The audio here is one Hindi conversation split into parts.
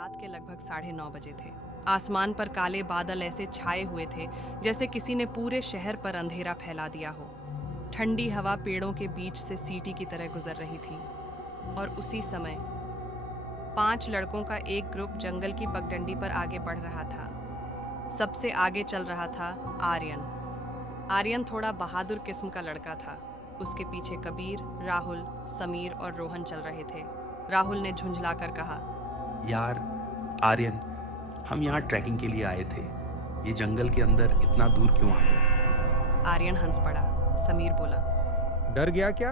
रात के लगभग 9:30 बजे थे। आसमान पर काले बादल ऐसे छाए हुए थे जैसे किसी ने पूरे शहर पर अंधेरा फैला दिया हो। ठंडी हवा पेड़ों के बीच से सीटी की तरह गुजर रही थी और उसी समय 5 लड़कों का एक ग्रुप जंगल की पगडंडी पर आगे बढ़ रहा था। सबसे आगे चल रहा था आर्यन। आर्यन थोड़ा बहादुर किस्म का लड़का था। उसके पीछे कबीर, राहुल, समीर और रोहन चल रहे थे। राहुल ने झुंझलाकर कहा, यार आर्यन, हम यहाँ ट्रैकिंग के लिए आए थे। ये जंगल के अंदर इतना दूर क्यों आ गए? आर्यन हंस पड़ा। समीर बोला, डर गया क्या?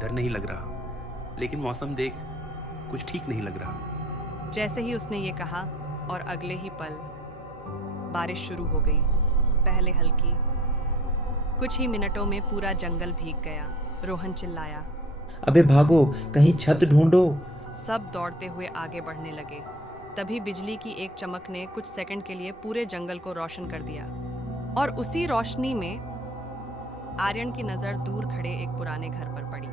डर नहीं लग रहा, लेकिन मौसम देख, कुछ ठीक नहीं लग रहा। जैसे ही उसने ये कहा और अगले ही पल बारिश शुरू हो गई। पहले हल्की, कुछ ही मिनटों में पूरा जंगल भीग गया। रोहन चिल्लाया, अबे भागो, कहीं छत ढूंढो। सब दौड़ते हुए आगे बढ़ने लगे। तभी बिजली की एक चमक ने कुछ सेकंड के लिए पूरे जंगल को रोशन कर दिया और उसी रोशनी में आर्यन की नज़र दूर खड़े एक पुराने घर पर पड़ी।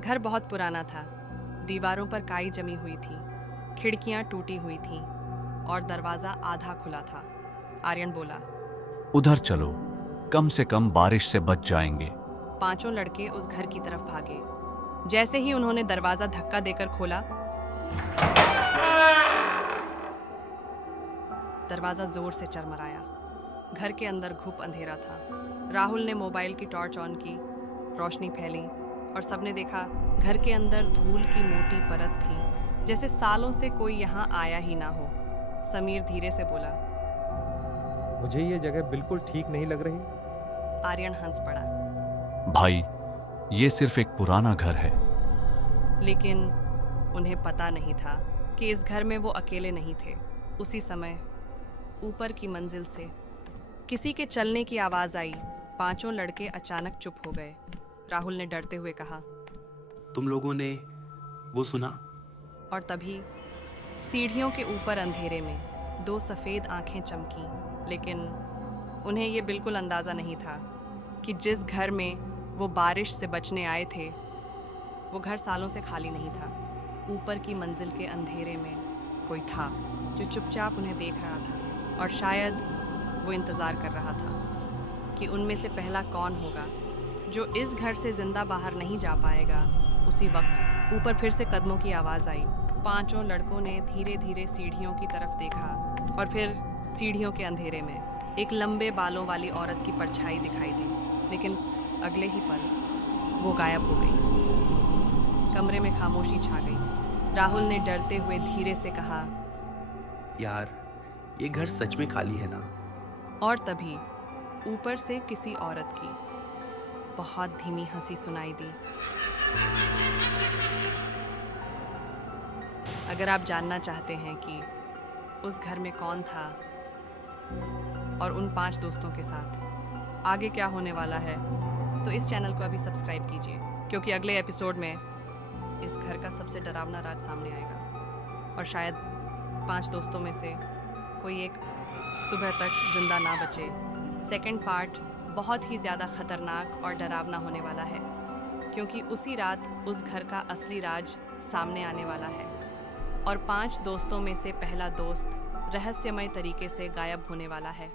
घर बहुत पुराना था। दीवारों पर काई जमी हुई थी, खिड़कियां टूटी हुई थीं और दरवाज़ा आधा खुला था। आर्यन बोला, उधर चलो, कम से कम बारिश से बच जाएंगे। 5 लड़के उस घर की तरफ भागे। जैसे ही उन्होंने दरवाज़ा धक्का देकर खोला, दरवाज़ा जोर से चरमराया। घर के अंदर घुप अंधेरा था। राहुल ने मोबाइल की टॉर्च ऑन की, रोशनी फैली और सबने देखा घर के अंदर धूल की मोटी परत थी, जैसे सालों से कोई यहाँ आया ही ना हो। समीर धीरे से बोला, मुझे ये जगह बिल्कुल ठीक नहीं लग रही। आर्यन हंस पड़ा। भाई, ये सिर्फ एक पुराना घर है। लेकिन उन्हें पता नहीं था कि इस घर में वो अकेले नहीं थे। उसी समय ऊपर की मंजिल से किसी के चलने की आवाज़ आई। 5 लड़के अचानक चुप हो गए। राहुल ने डरते हुए कहा, तुम लोगों ने वो सुना? और तभी सीढ़ियों के ऊपर अंधेरे में 2 सफ़ेद आंखें चमकीं। लेकिन उन्हें ये बिल्कुल अंदाज़ा नहीं था कि जिस घर में वो बारिश से बचने आए थे, वो घर सालों से खाली नहीं था। ऊपर की मंजिल के अंधेरे में कोई था जो चुपचाप उन्हें देख रहा था और शायद वो इंतज़ार कर रहा था कि उनमें से पहला कौन होगा जो इस घर से ज़िंदा बाहर नहीं जा पाएगा। उसी वक्त ऊपर फिर से कदमों की आवाज़ आई। 5 लड़कों ने धीरे धीरे सीढ़ियों की तरफ देखा और फिर सीढ़ियों के अंधेरे में एक लंबे बालों वाली औरत की परछाई दिखाई दी। लेकिन अगले ही पल वो गायब हो गई। कमरे में खामोशी छा गई। राहुल ने डरते हुए धीरे से कहा, यार, ये घर सच में खाली है ना? और तभी ऊपर से किसी औरत की बहुत धीमी हंसी सुनाई दी। अगर आप जानना चाहते हैं कि उस घर में कौन था और उन 5 दोस्तों के साथ आगे क्या होने वाला है, तो इस चैनल को अभी सब्सक्राइब कीजिए, क्योंकि अगले एपिसोड में इस घर का सबसे डरावना राज सामने आएगा और शायद 5 दोस्तों में से कोई एक सुबह तक जिंदा ना बचे। सेकंड पार्ट बहुत ही ज़्यादा ख़तरनाक और डरावना होने वाला है, क्योंकि उसी रात उस घर का असली राज सामने आने वाला है और 5 दोस्तों में से पहला दोस्त रहस्यमय तरीके से गायब होने वाला है।